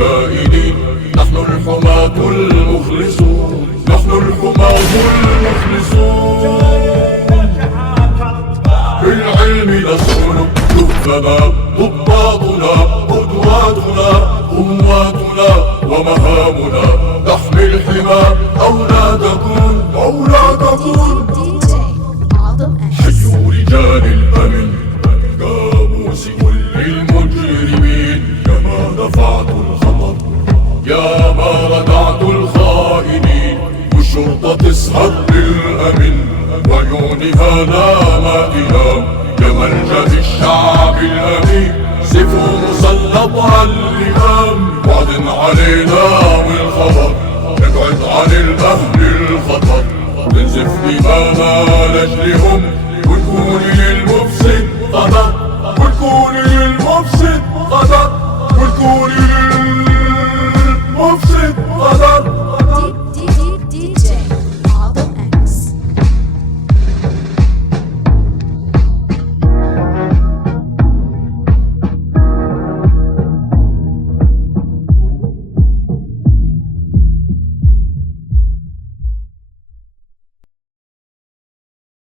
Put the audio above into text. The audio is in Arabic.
الكائنين. نحن الحماة المخلصون، نحن الحماة المخلصون. بالعلم نسكن كهفنا، ضباطنا قدواتنا قواتنا ومهامنا. تحمي الحمى أولادكم أولادكم. حيوا رجال الأمن كابوس كل المجرمين. يا ما دفعت الخطر، يا ما ردعت الخائنين. والشرطة تسهر للأمن وعيونها نامائها. يا ملجأ الشعب الأمين، سيفه مسلط على اللئام. وعد علينا والخبر، ابعد عن الأهل الخطر. ننزف دمانا لأجلهم ونكون للمفسد غدر، ونكون للمفسد غدر، ونكون